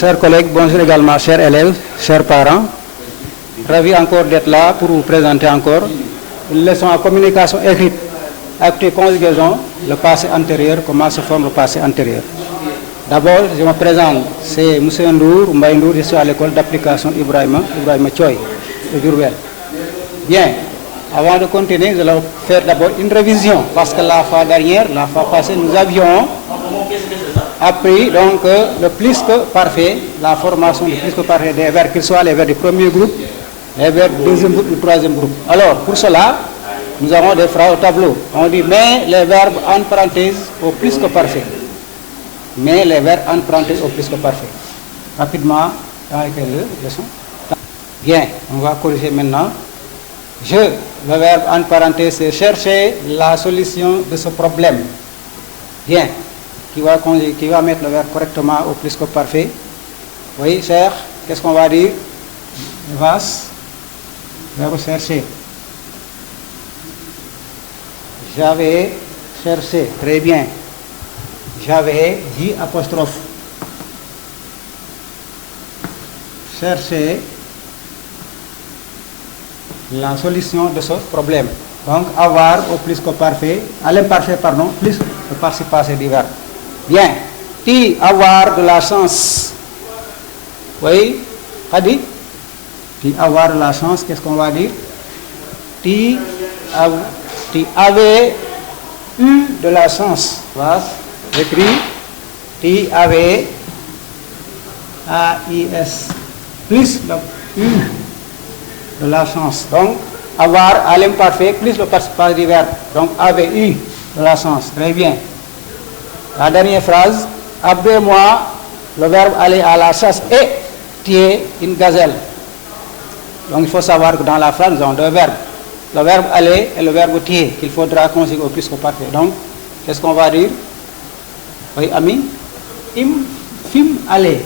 chers collègues, bonjour également, chers élèves, chers parents. Ravi encore d'être là pour vous présenter encore une leçon en communication écrite, acte conjugaison, le passé antérieur, comment se forme le passé antérieur. D'abord, je me présente, c'est M. Ndour, Mbaye Ndour, je suis à l'école d'application Ibrahima Thioye, de Diourbel. Bien, avant de continuer, nous allons faire d'abord une révision, parce que la fois dernière, la fois passée, nous avions appris donc le plus que parfait, la formation du plus que parfait des verbes, qu'ils soient les verbes du premier groupe, les verbes du deuxième groupe, du troisième groupe. Alors, pour cela, nous avons des phrases au tableau. On dit, mais les verbes en parenthèse au plus que parfait. Mais les verbes en parenthèse au plus que parfait. Rapidement, dans quelle leçon? Bien, on va corriger maintenant. Le verbe en parenthèse, c'est chercher la solution de ce problème. Bien. Qui va mettre le verbe correctement au plus que parfait. Oui, cher, qu'est-ce qu'on va dire? Vas, verbe chercher. J'avais cherché, très bien. J'avais dit apostrophe. Chercher la solution de ce problème. Donc, avoir au plus que parfait, à l'imparfait, pardon, plus le participe passé du verbe. Bien. Tu avoir de la chance. Oui, Hadi. Tu avoir de la chance, qu'est-ce qu'on va dire? Tu avais eu de la chance. Voilà, j'écris. Tu avais A-I-S plus le U de la chance. Donc, avoir à l'imparfait plus le participe passé du verbe. Donc, avait eu de la chance. Très bien. La dernière phrase, Abdou et moi, le verbe aller à la chasse et tuer une gazelle. Donc il faut savoir que dans la phrase, nous avons deux verbes. Le verbe aller et le verbe tuer, qu'il faudra conjuguer au plus que parfait. Donc, qu'est-ce qu'on va dire? Oui, ami, film aller.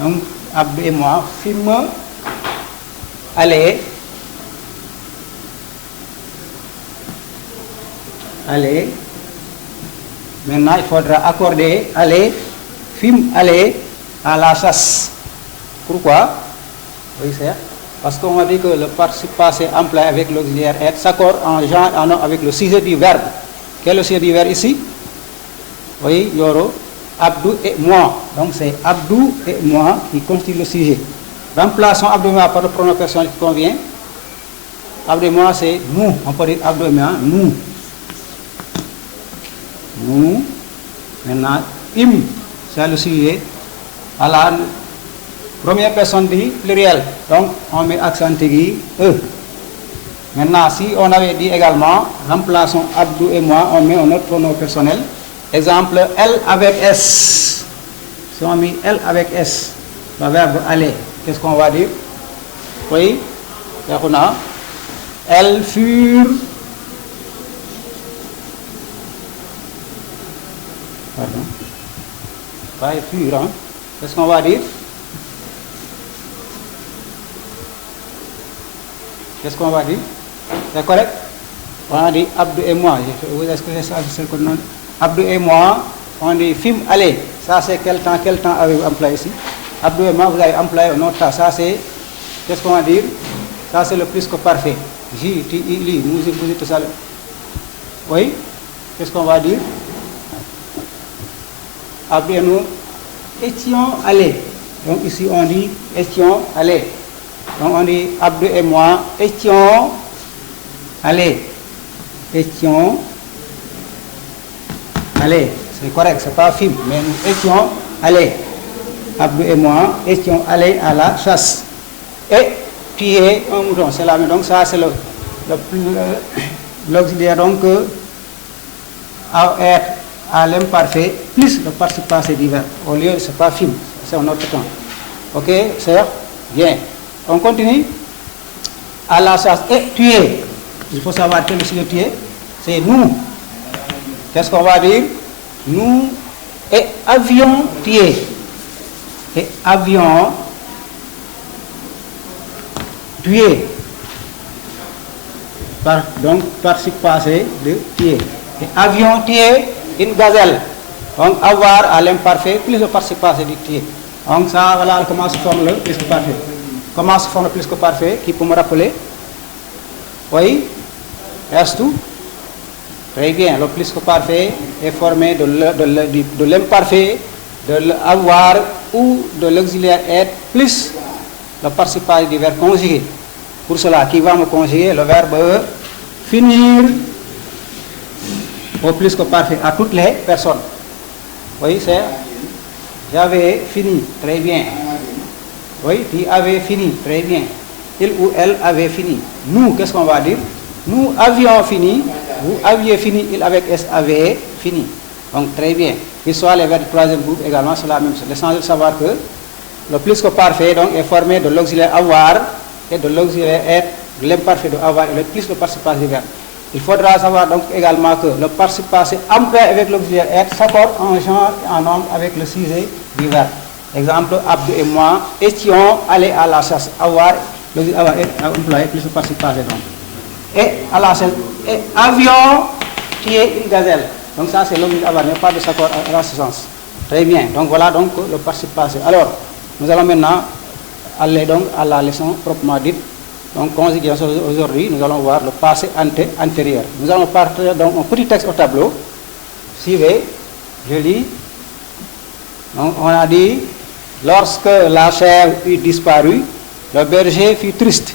Donc, Abdou et moi, film aller. Aller. Maintenant, il faudra accorder aller, film aller à la chasse. Pourquoi? Oui, c'est parce qu'on a dit que le participe passé employé avec l'auxiliaire être s'accorde en genre en nom avec le sujet du verbe. Quel est le sujet du verbe ici? Oui, Yoro, Abdou et moi. Donc c'est Abdou et moi qui constituent le sujet. Remplaçons Abdou et moi par le pronom personnel qui convient. Abdou et moi, c'est nous. On peut dire Abdou et moi, nous. Nous, maintenant, c'est le sujet à la première personne du pluriel. Donc, on met accent aigu, E. Maintenant, si on avait dit également, remplaçons Abdou et moi, on met un autre pronom personnel. Exemple, elle avec S. Si on met elle avec S, le verbe aller, qu'est-ce qu'on va dire? Oui, elles furent. Pardon. Pas fur, hein? Qu'est-ce qu'on va dire? Qu'est-ce qu'on va dire? C'est correct? On a dit Abdou et moi. Est-ce que c'est ça? Abdou et moi, on dit film aller. Ça c'est quel temps avez-vous employé ici? Abdou et moi, vous avez employé un autre temps. Ça c'est, qu'est-ce qu'on va dire? Ça c'est le plus que parfait. J, T, I, Li, nous tout ça. Oui? Qu'est-ce qu'on va dire? Après nous étions allés. Donc ici on dit étions allés. Donc on dit Abdou et moi étions allés. Étions allés. C'est correct, c'est pas film, mais nous étions allés. Abdou et moi étions allés à la chasse. Et tuer un mouton, c'est la même. Donc ça c'est l'auxiliaire donc à être à l'imparfait plus le participe passé du verbe. Au lieu, c'est pas film, c'est un autre temps. Ok, c'est bien. On continue. À la chasse et tuer. Il faut savoir que le sujet tuer, c'est nous. Qu'est-ce qu'on va dire? Nous et avions tué. Et avions tué. Donc, participe passé de tuer. Et avions tué une gazelle. Donc, avoir à l'imparfait plus le participe passé du tuer. Donc ça, voilà comment se forme le plus que parfait. Comment se forme le plus que parfait, qui peut me rappeler? Oui, est-ce tout? Très bien, le plus que parfait est formé de l'imparfait, de l'avoir ou de l'auxiliaire être plus le participe passé du verbe conjugué. Pour cela, qui va me conjuguer le verbe finir au plus que parfait à toutes les personnes. Oui, c'est j'avais fini, très bien. Oui, tu avais fini, très bien. Il ou elle avait fini. Nous, qu'est-ce qu'on va dire? Nous avions fini, vous aviez fini, il avec S avait fini. Donc très bien. Qu'il soit les verbes du troisième groupe également, c'est la même chose. L'essentiel de savoir que le plus que parfait donc, est formé de l'auxiliaire avoir et de l'auxiliaire être, de l'imparfait de avoir et le plus le participe passé du verbe. Il faudra savoir donc également que le participe passé employé avec l'auxiliaire être s'accorde en genre et en nombre avec le sujet du verbe. Exemple, Abdou et moi étions allés à la chasse. Avoir, l'auxiliaire avoir est employé plus le participe passé donc. Et à la chasse, et avions tué une gazelle. Donc ça c'est l'auxiliaire avoir, il n'y a pas de s'accord à ce sens. Très bien, donc voilà donc le participe passé. Alors, nous allons maintenant aller donc à la leçon proprement dite. Donc, conjugaison aujourd'hui, nous allons voir le passé antérieur. Nous allons partir donc un petit texte au tableau. Suivez, je lis. Donc, on a dit, lorsque la chèvre eut disparu, le berger fut triste.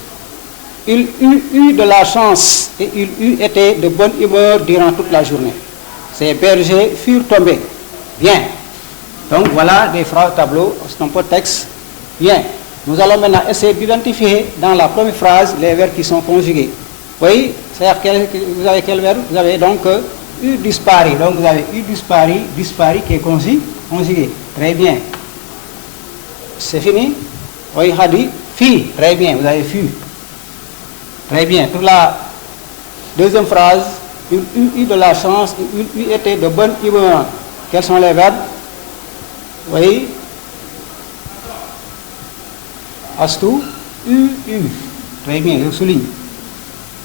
Il eut de la chance et il eut été de bonne humeur durant toute la journée. Ces bergers furent tombés. Bien. Donc, voilà des phrases au tableau, c'est un peu texte. Bien. Nous allons maintenant essayer d'identifier dans la première phrase les verbes qui sont conjugués. Oui, c'est-à-dire vous avez quel verbe? Vous avez donc eu disparu. Donc vous avez eu disparu qui est conjugué. Très bien. C'est fini? Oui, Hadi, fui. Très bien, vous avez fui. Très bien. Pour la deuxième phrase, il eut de la chance, il eut été de bonne humeur. Quels sont les verbes? Oui. Astou, eu. Très bien, je souligne.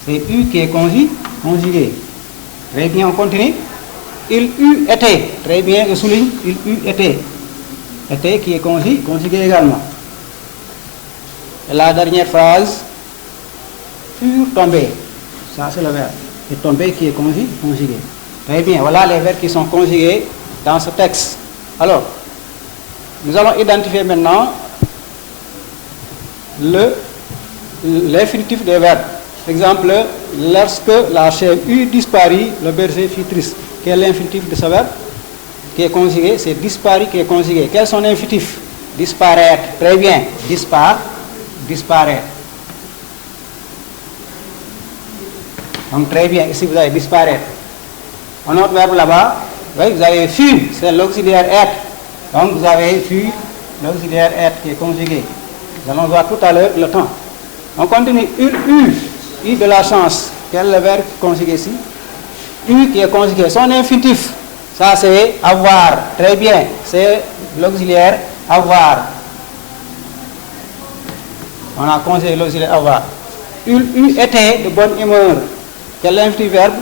C'est U qui est conjugué. Très bien, on continue. Il eut été. Très bien, je souligne. Il eut été. Été qui est conjugué également. Et la dernière phrase, furent tombés. Ça, c'est le verbe. Et tombé qui est conjugué. Très bien, voilà les verbes qui sont conjugués dans ce texte. Alors, nous allons identifier maintenant l'infinitif des verbes. Exemple, lorsque la chèvre eut disparu, le berger fut triste. Quel est l'infinitif de ce verbe qui est conjugué? C'est disparu qui est conjugué. Quels sont les infinitifs? Disparaître. Très bien. Disparaître. Donc très bien. Ici vous avez disparaître. Un autre verbe là-bas, oui, vous avez fui. C'est l'auxiliaire être. Donc vous avez fui, l'auxiliaire être qui est conjugué. Nous allons voir tout à l'heure le temps. On continue. Eu de la chance. Quel est le verbe conjugué ici? U qui est conjugué. Son infinitif, ça c'est avoir. Très bien. C'est l'auxiliaire avoir. On a conjugué l'auxiliaire avoir. Il eut été de bonne humeur. Quel est l'infinitif verbe?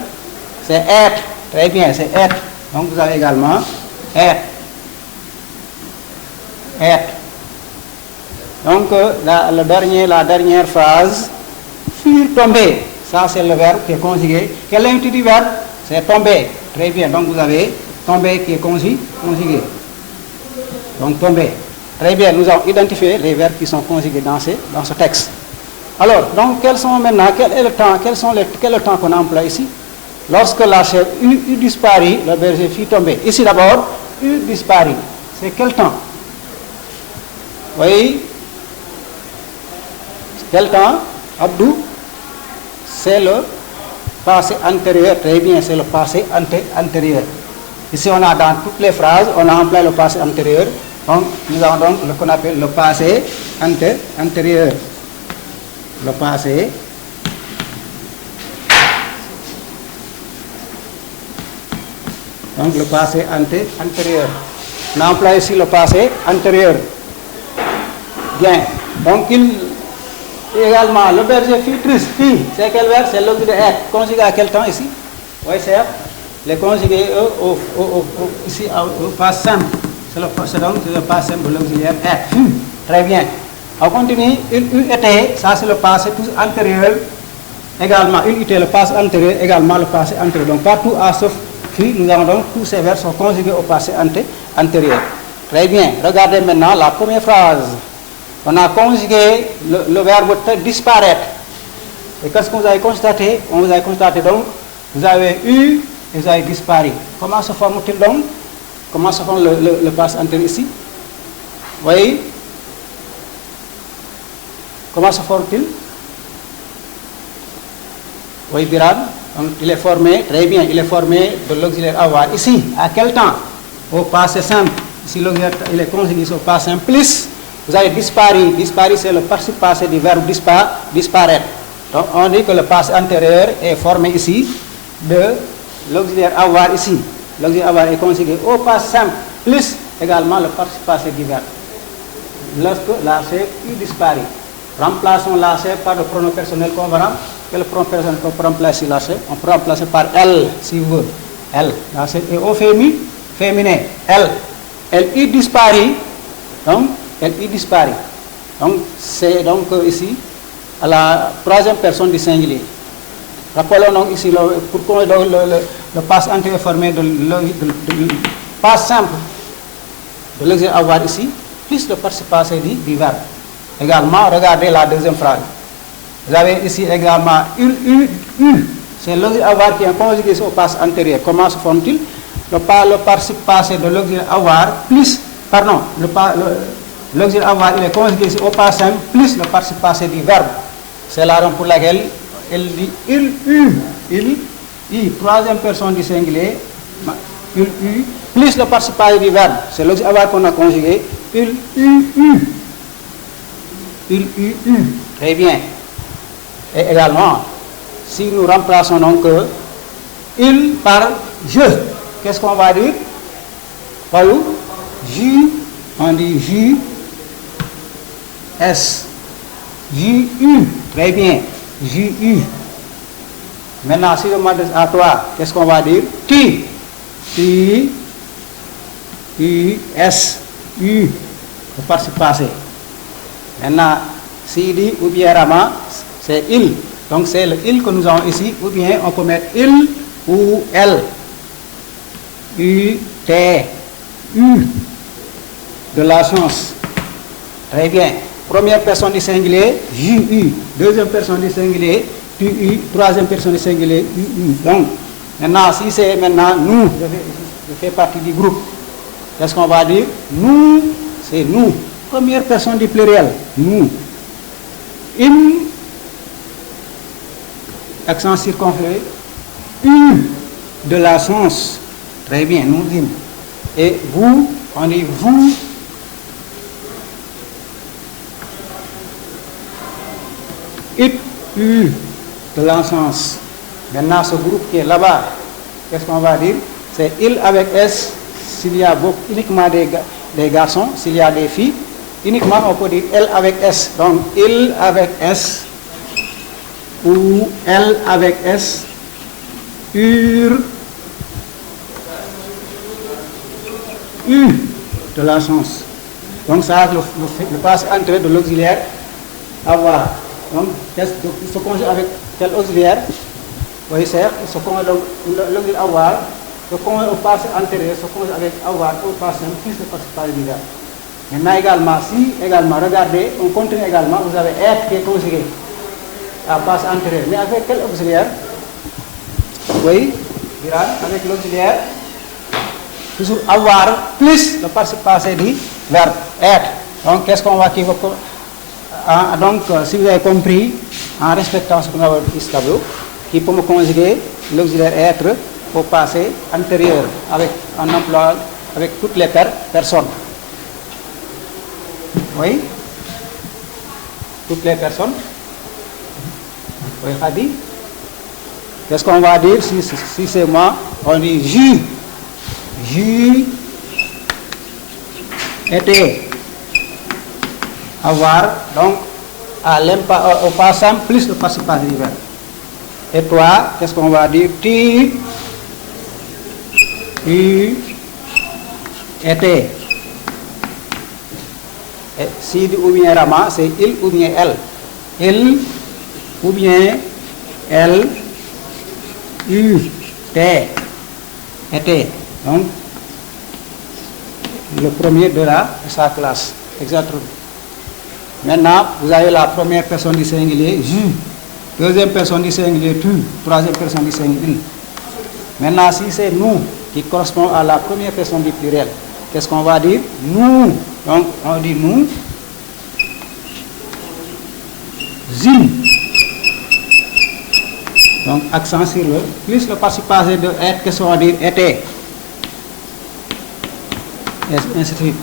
C'est être. Très bien, c'est être. Donc vous avez également être. Être. Donc la dernière phrase, furent tombés. Ça c'est le verbe qui est conjugué. Quel est l'infinitif du verbe? C'est tomber. Très bien. Donc vous avez tomber qui est conjugué. Donc tomber. Très bien. Nous avons identifié les verbes qui sont conjugués dans ce texte. Alors, donc quels sont maintenant, quel est le temps, quel est le temps qu'on emploie ici? Lorsque la chèvre eut disparu, le berger fut tombé. Ici d'abord, eut disparu. C'est quel temps? Oui. Quel temps? Abdou? C'est le passé antérieur. Très bien, c'est le passé antérieur. Ici, on a dans toutes les phrases, on a employé le passé antérieur. Donc, nous avons donc ce qu'on appelle le passé antérieur. Le passé donc le passé antérieur. On a employé ici le passé antérieur. Bien. Donc, également, le berger fut triste. C'est quel verbe? C'est l'auxiliaire être. Conjugué à quel temps ici? Oui, c'est les conjugués ici au passé simple. c'est donc le passé simple de l'auxiliaire être. Très bien. On continue. Il était, ça c'est le passé plus antérieur. Également, il était le passé antérieur, également le passé antérieur. Donc partout à sauf puis nous avons donc tous ces verbes sont conjugués au passé antérieur. Très bien. Regardez maintenant la première phrase. On a conjugué le verbe disparaître. Et qu'est-ce que vous avez constaté? On vous a constaté donc, vous avez eu et vous avez disparu. Comment se forme-t-il donc? Comment se forme le passé antérieur ici? Oui. Comment se forme-t-il? Oui, Biran. Donc, il est formé, très bien, il est formé de l'auxiliaire avoir. Ici, à quel temps? Au passé simple. Ici, l'auxiliaire, il est conjugué au passé simple. Plus, vous avez disparu. Disparu, c'est le participe passé du verbe disparaître. Donc, on dit que le passé antérieur est formé ici de l'auxiliaire avoir ici. L'auxiliaire avoir est conjugué au passé simple, plus également le participe passé du verbe. Lorsque lâché, il disparaît. Remplaçons lâché par le pronom personnel convenant. Quel pronom personnel qu'on peut remplacer lâché? On peut remplacer par elle, si vous voulez. Elle. Lâché est au féminin. Elle. Elle y disparaît. Donc, elle y disparaît. Donc, c'est donc ici à la troisième personne du singulier. Rappelons donc ici pourquoi le passé antérieur formé de passé simple de l'auxiliaire avoir ici, plus le participe passé du verbe. Également, regardez la deuxième phrase. Vous avez ici également u. C'est l'auxiliaire avoir qui est conjugué au passé antérieur. Comment se forme-t-il? Le participe passé de l'auxiliaire avoir plus, pardon, l'auxiliaire avoir il est conjugué au passé simple plus le participe passé du verbe. C'est la raison pour laquelle elle dit il, troisième personne du singulier, il, plus le participe passé du verbe. C'est l'auxiliaire avoir qu'on a conjugué, il, très bien. Et également, si nous remplaçons donc il par je, qu'est-ce qu'on va dire? Par où? J, on dit J, S, J, U, très bien, J, U. Maintenant, si je m'adresse à toi, qu'est-ce qu'on va dire? T, U, S, U, le participe passé. Maintenant, s'il dit ou bien Rama, c'est il. Donc c'est le il que nous avons ici, ou bien on peut mettre il ou elle. U, T, U. De la chance. Très bien. Première personne du singulier, J-U. Deuxième personne du singulier, Tu-U. Troisième personne du singulier, U-U. Donc, maintenant, si c'est maintenant nous, je fais partie du groupe. Qu'est-ce qu'on va dire? Nous, c'est nous. Première personne du pluriel, nous. Accent circonflexe, U de la chance. Très bien, nous dîmes. Et vous, on dit vous. It, U de la chance. Maintenant, ce groupe qui est là-bas, qu'est-ce qu'on va dire? C'est il avec S, s'il y a uniquement des garçons, s'il y a des filles, uniquement on peut dire elle avec S. Donc, il avec S. Ou elle avec S, U de la chance. Donc ça, le passé antérieur de l'auxiliaire avoir. Donc, il se conjugue avec quel auxiliaire? Oui, certes, il se conjugue l'auxiliaire avoir, se conjugue au passé antérieur, se conjugue avec avoir au passé plus le participe du verbe. Maintenant également, regardez, on continue également, vous avez être qui est conjugué à passe antérieur. Mais avec quel auxiliaire? Oui, avec l'auxiliaire, toujours avoir plus le participe passé du verbe être. Donc, qu'est-ce qu'on va donc, si vous avez compris, en respectant ce qu'on a dit ce tableau, qui peut me conjuguer l'auxiliaire être au passé antérieur avec un emploi avec toutes les personnes. Oui, toutes les personnes. Oui, Khadi. Qu'est-ce qu'on va dire si c'est moi? On dit J était avoir, donc au passant plus le passé du verbe. Et toi, qu'est-ce qu'on va dire? Tu étais. Et Sidi ou bien Rama, c'est il ou bien elle. Il ou bien elle, U, T, était. Donc, le premier de sa classe. Exactement. Maintenant, vous avez la première personne du singulier, je. Deuxième personne du singulier, tu. Troisième personne du singulier, il. Maintenant, si c'est nous qui correspond à la première personne du pluriel, qu'est-ce qu'on va dire? Nous. Donc, on dit nous. Zim. Donc, accent sur le. Plus le participe passé de être, qu'est-ce qu'on va dire? Était. Et ainsi de suite.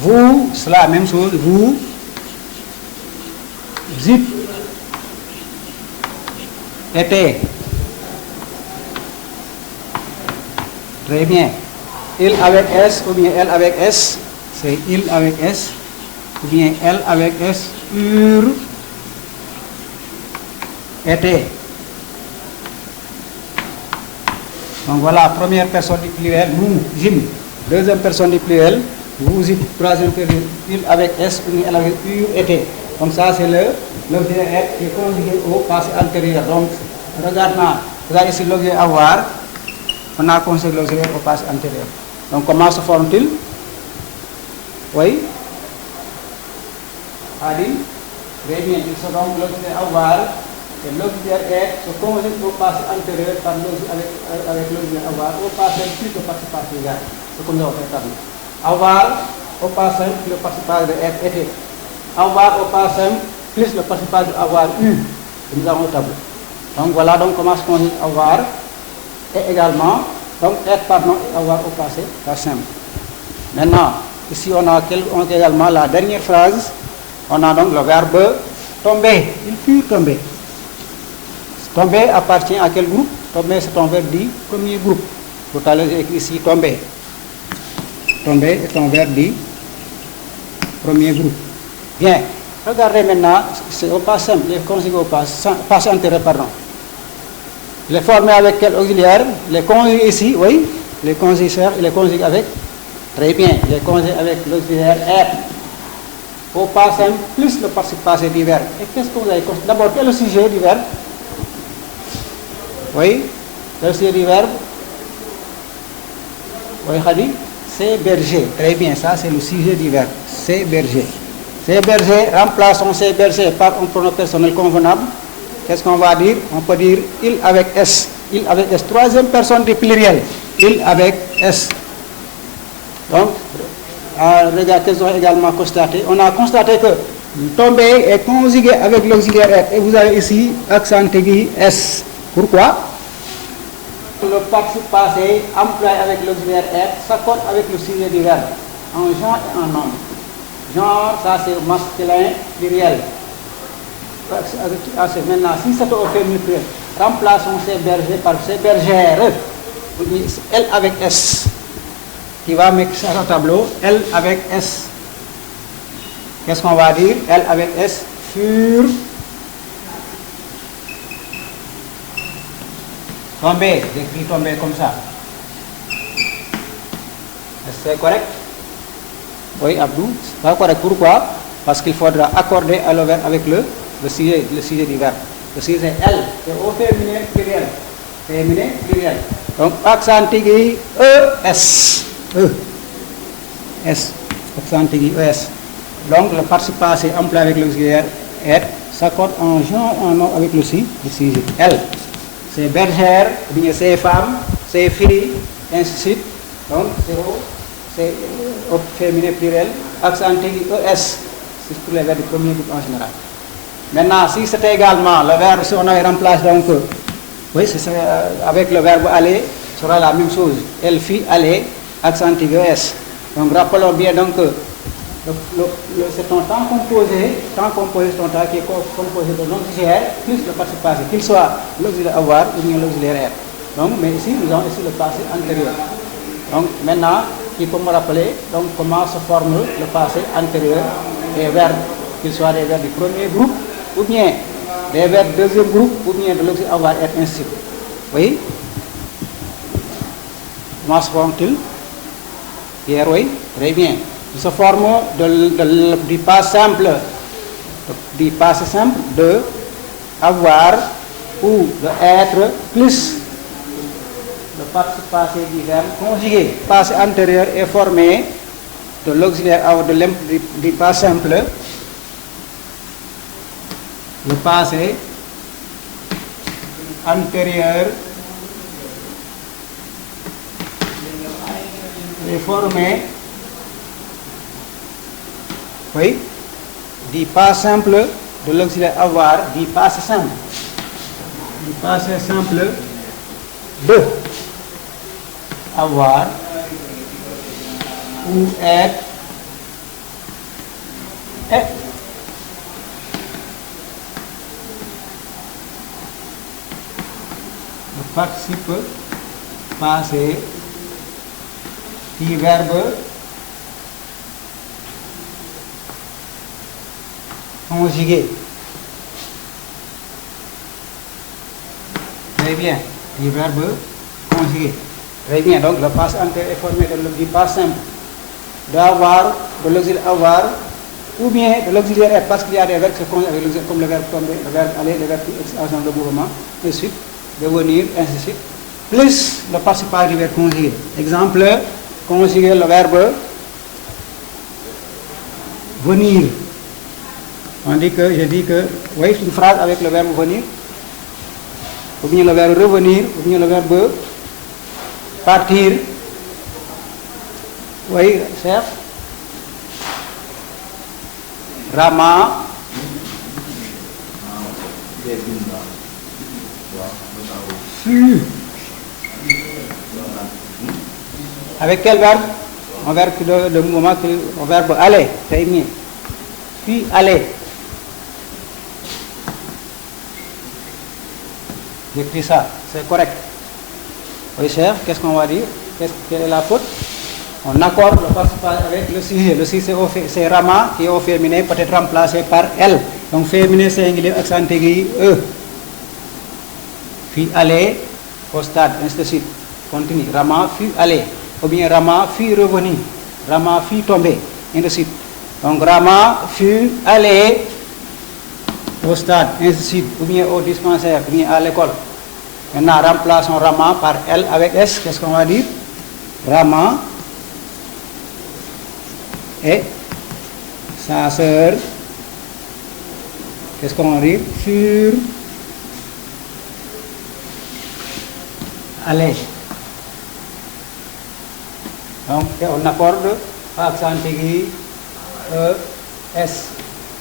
Vous, c'est la même chose. Vous. Zip. Était. Très bien. Il avec S ou bien elle avec S, c'est il avec S ou bien elle avec S, était. Donc voilà, première personne du pluriel, nous, Jim. Deuxième personne du pluriel, vous, Zip. Troisième personne, il avec S ou bien elle avec était. Donc ça, c'est l'objet être qui est conjugué au passé antérieur. Donc, regarde là, vous avez ici l'objet avoir, on a conjugué l'objet au passé antérieur. Donc, comment se forme-t-il? Oui. Adil. Très bien. Il se forme l'objet avoir et l'objet être se conjugue au passé antérieur par avec l'objet avoir au passé plus le participe égal. C'est comme ça qu'on fait établir. Avoir au passé plus le participe de être était. Avoir au passé plus le participe de avoir eu. Nous avons établi. Donc, voilà donc comment se conjugue avoir et également. Donc, être, pardon, et avoir au passé, c'est simple. Maintenant, ici, on a également la dernière phrase. On a donc le verbe tomber. Il fut tombé. Tomber appartient à quel groupe? Tomber, c'est un verbe du premier groupe. Tout à l'heure, j'ai écrit ici tomber. Tomber est un verbe du premier groupe. Bien. Regardez maintenant, c'est au passé simple, les conjugués au passé antérieur, pardon. Les formés avec quel auxiliaire? Les conjugués ici, oui. Les conjugués et les conjugués avec. Très bien. Les conjugués avec l'auxiliaire être. Au passé plus le participe passé du verbe. Et qu'est-ce que vous avez constaté? D'abord, quel est le sujet du verbe? Oui. Le sujet du verbe? Oui, Khadi. C'est berger. Très bien. Ça, c'est le sujet du verbe. C'est berger. C'est berger. Remplaçons ces berger par un pronom personnel convenable. Qu'est-ce qu'on va dire? On peut dire il avec S. Il avec S. Troisième personne du pluriel. Il avec S. Donc, regarde, qu'elles ont également constaté. On a constaté que tomber est conjugué avec l'auxiliaire être. Et vous avez ici accent aigu S. Pourquoi? Le participe passé employé avec l'auxiliaire être s'accorde avec le sujet du verbe. En genre et en nombre. Genre, ça c'est masculin pluriel. Maintenant, si c'est au féminin pluriel, remplaçons ces bergers par ces bergères. Elle avec S. Qui va mettre ça au tableau. Elle avec S. Qu'est-ce qu'on va dire? Elle avec S furent tombées. J'écris tombées comme ça. Est-ce que c'est correct? Oui, Abdou. C'est pas correct. Pourquoi? Parce qu'il faudra accorder à le verbe avec le sujet du verbe. Le sujet c'est elle, c'est au féminin pluriel. Féminin pluriel. Donc, accent aigu ES. E. S. Accent aigu ES. Donc, le participe passé employé avec l'auxiliaire être s'accorde en genre en nom avec le sujet. Elle. C'est bergère, bien c'est femmes, c'est filles, ainsi de suite. Donc, c'est au féminin pluriel. Accent aigu ES. C'est pour les verbes du premier groupe en général. Maintenant, si c'était également le verbe, si on avait remplacé donc, oui, c'est avec le verbe aller, sera la même chose. Elle fit aller, accent aigu S. Donc, rappelons bien donc que c'est un temps composé c'est un temps qui est composé de l'auxiliaire plus le participe passé, qu'il soit l'auxiliaire avoir ou bien l'auxiliaire être. Donc, mais ici, nous avons ici le passé antérieur. Donc, maintenant, il faut me rappeler donc, comment se forme le passé antérieur des verbes, qu'ils soient des verbes du premier groupe, ou bien des verbes du deuxième groupe, ou bien de l'auxiliaire avoir être ainsi. Oui? Comment se forme-t-il? Pierre, oui? Très bien. se forme du passé simple de avoir ou de être plus le participe passé du verbe conjugué. Le passé antérieur est formé de l'auxiliaire du passé simple. Le passé antérieur est formé, oui, du passé simple de l'auxiliaire avoir, du passé simple de avoir ou être et le participe passé du verbe conjugué. Très bien, du verbe conjugué. Très bien, donc le passé antérieur est formé du passé simple d'avoir, de l'auxiliaire avoir, ou bien de l'auxiliaire être, parce qu'il y a des verbes qui se conjuguent avec l'auxiliaire, comme le verbe tomber, le verbe aller, le verbe agent de mouvement, ainsi de suite, de venir, ainsi de suite, plus le participe du verbe conjugué. Exemple, conjuguer le verbe venir. Je dis que, oui, une phrase avec le verbe venir, ou bien le verbe revenir, ou bien le verbe partir. Oui, chef. Rama. Fut. Avec quel verbe? Un verbe de moment, un verbe aller. Très bien. Puis aller. J'écris ça, c'est correct. Oui, cher, qu'est-ce qu'on va dire? Quelle est la faute? On accorde le participe avec le sujet. Le sujet, c'est Rama qui est au féminin, peut-être remplacé par elle. Donc, féminin singulier, accent aigu, E. Puis aller au stade, ainsi de suite. Continue. Rama fut aller. Ou bien Rama fut revenir. Rama fut tomber, ainsi de suite. Donc, Rama fut aller au stade, ainsi de suite. Ou bien au dispensaire, ou bien à l'école. Maintenant, remplaçons Rama par elle avec S. Qu'est-ce qu'on va dire? Rama et sa sœur, qu'est-ce qu'on va dire? Furent allés. Donc, on accorde accent aigu E, S.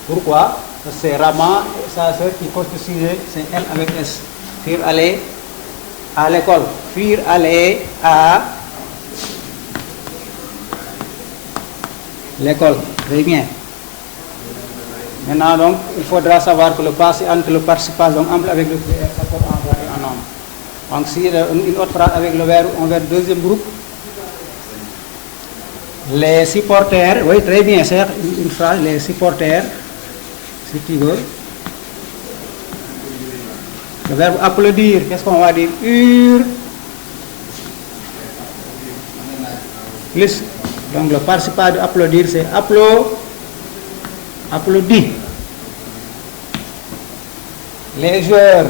Pourquoi? Parce que c'est Rama et sa sœur qui constituent, c'est elle avec S. Furent allés à l'école. Furent allés à l'école. Très bien. Maintenant, donc, il faudra savoir que le passé entre le participe donc ample avec le VR, ça peut envoyer un nombre. Donc, si une autre phrase avec le verbe, on va deuxième groupe. Les supporters, oui, très bien, c'est une phrase, les supporters, si tu veux. Le verbe applaudir, qu'est-ce qu'on va dire? Plus. Donc le participe d'applaudir, c'est applaudi. Les joueurs.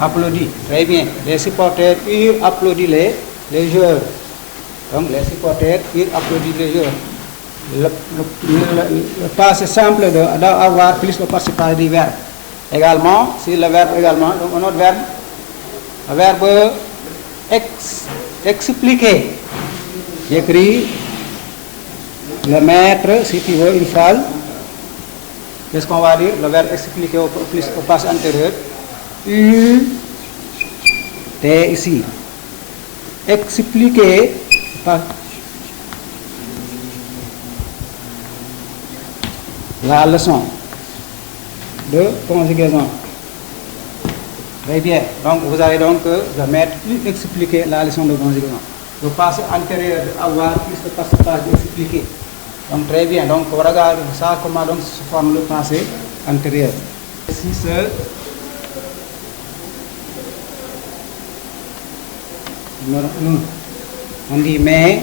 Applaudi. Très bien. Les supporters eurent applaudi les joueurs. Donc les supporters eurent applaudi les joueurs. Le passé simple d'avoir plus le participe du verbe. Également, si le verbe également, donc un autre verbe, le verbe expliquer. J'écris le maître, si tu veux, une phrase. Qu'est-ce qu'on va dire? Le verbe expliquer au passé antérieur. T ici. Expliquer. La leçon de conjugaison. Très bien. Donc, vous avez donc le maître expliquer la leçon de conjugaison. Le passé antérieur de avoir plus le passé d'expliquer. Donc, très bien. Donc, regarde ça, comment donc se forme le passé antérieur. On dit mais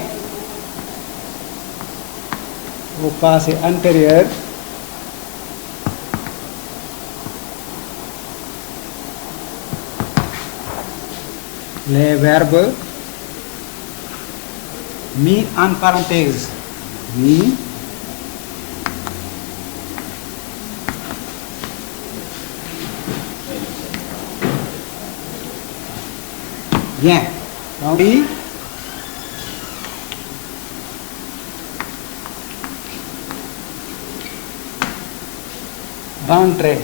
au passé antérieur. Les verbes mis en parenthèse. Mis bien. Donc, rentrer.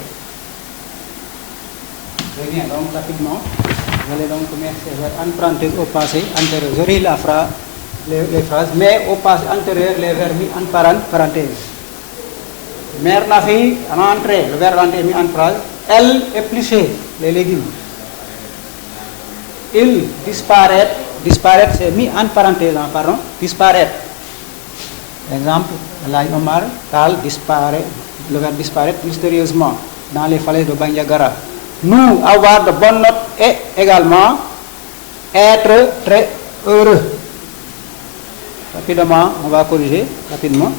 Très bien, donc rapidement, vous allez donc commencer en parenthèse au passé antérieur. Je lis les phrases, mais au passé antérieur, les verbes mis en parenthèse. Mère Nafi, rentrer, le verbe rentrer mis en phrase. Elle éplucher les légumes. Il disparaître, disparaître c'est mis en parenthèse, pardon, disparaître. Exemple, Elhadji Omar Tall disparaît, le verbe disparaître mystérieusement dans les falaises de Bandiagara. Nous, avoir de bonnes notes et également être très heureux. Rapidement, on va corriger, rapidement.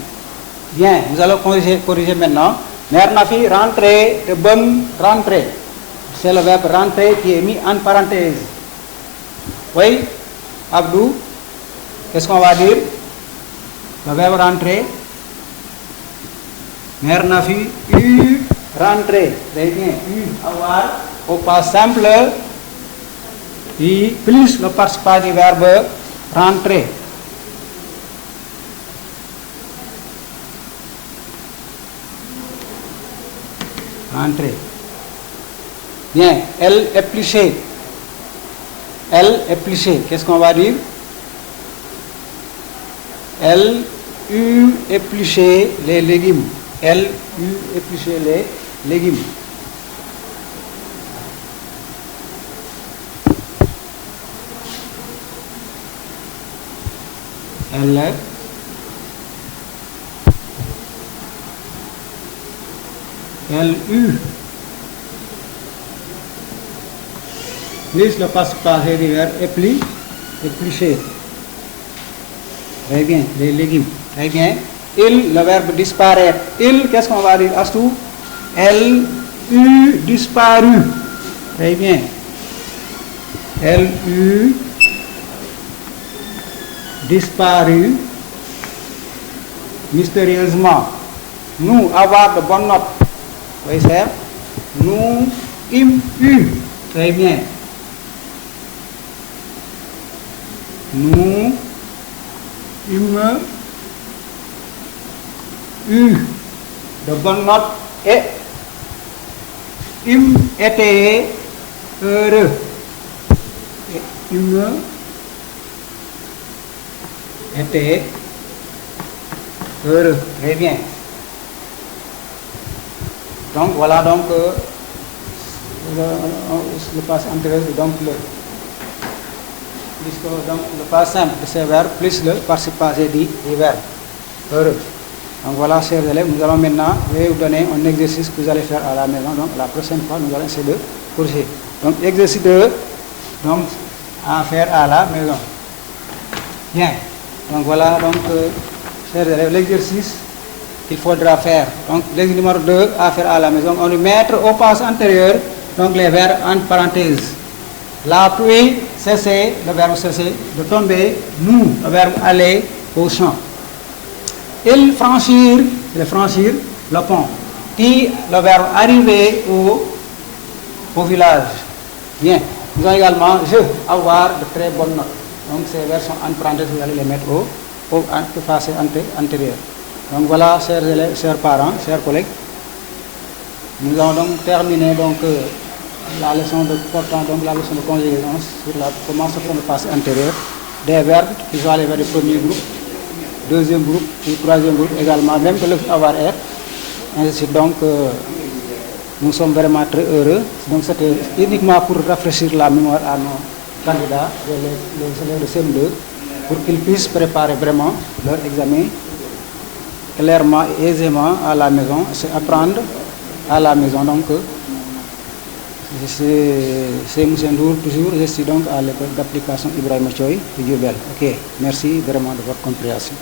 Bien, nous allons corriger maintenant. Mère Nafi, rentrer, de bonne rentrée. C'est le verbe rentrer qui est mis en parenthèse. Oui, Abdou, qu'est-ce qu'on va dire? Le verbe rentrer. Mère Nafi, rentrer. Très bien, avoir, au passé simple, et plus le participe du verbe rentrer. Rentrer. Bien, elle éplucher. Elle éplucher. Qu'est-ce qu'on va dire? Elle eut épluché les légumes. Elle eut épluché les légumes. Elle eut. Plus le participe du verbe éplucher. Très bien, les légumes. Très bien. Il, le verbe disparaître. Il, qu'est-ce qu'on va dire, Astou? Elle eut disparu. Très bien. Elle eut disparu mystérieusement. Nous, avoir de bonnes notes. Oui, c'est. Nous, eu. Très bien. Nous, eu de bonnes notes et était heureux. Était heureux. Très bien. Donc voilà donc le passé antérieur, donc le passé simple de ces verbes plus le participe passé du verbe. Heureux. Donc voilà, chers élèves, nous allons maintenant, je vais vous donner un exercice que vous allez faire à la maison. Donc la prochaine fois, nous allons essayer de corriger. Donc exercice 2, donc à faire à la maison. Bien. Donc voilà, donc chers élèves, l'exercice qu'il faudra faire. Donc l'exercice numéro 2 à faire à la maison. On va mettre au passé antérieur, donc les verbes en parenthèse. La pluie, cesser, le verbe cesser, de tomber, nous, le verbe aller au champ. Il franchir, le pont. Qui, le verbe arriver au village. Bien. Nous avons également je, avoir de très bonnes notes. Donc ces verbes sont en parenthèse, vous allez les mettre au passé antérieur. Donc voilà, chers élèves, chers parents, chers collègues. Nous avons donc terminé donc la leçon de conjugaison sur comment se fait le passé antérieur des verbes qui sont allés vers le premier groupe, deuxième groupe et troisième groupe également, même que le avoir être. Ainsi donc nous sommes vraiment très heureux. Donc c'était uniquement pour rafraîchir la mémoire à nos candidats, les élèves de CM2, pour qu'ils puissent préparer vraiment leur examen clairement et aisément à la maison, c'est apprendre à la maison. Donc C'est M. Ndour, toujours. Je suis donc à l'école d'application Ibrahima Choy de Diourbel. Ok, merci vraiment de votre compréhension.